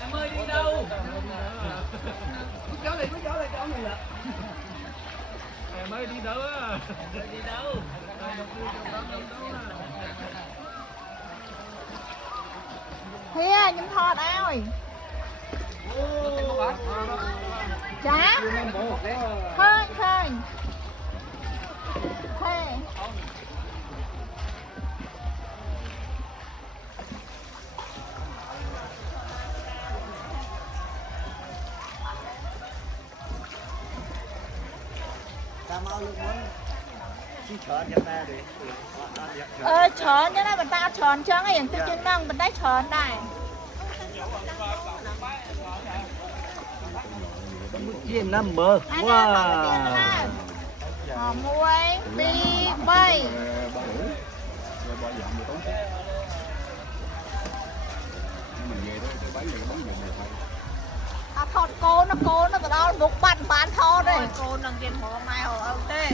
Em ơi đi đâu? Cháu này có cháu này cháu này ạ. Em ơi đi đâu á? Đi đâu? Thia nhưng thọt ơi. Chá. Khơi khơi. Khơi. Chọn cho nó mình ta chọn cho cáiอย่างtôi chân năng mình đã chọn này. Chiên năm bờ. Wow. Muối, bi, bay. Thọt cô nó từ đâu bục bàn bán thọt đấy. Cô nâng tiền hồ mai hồ ông tê.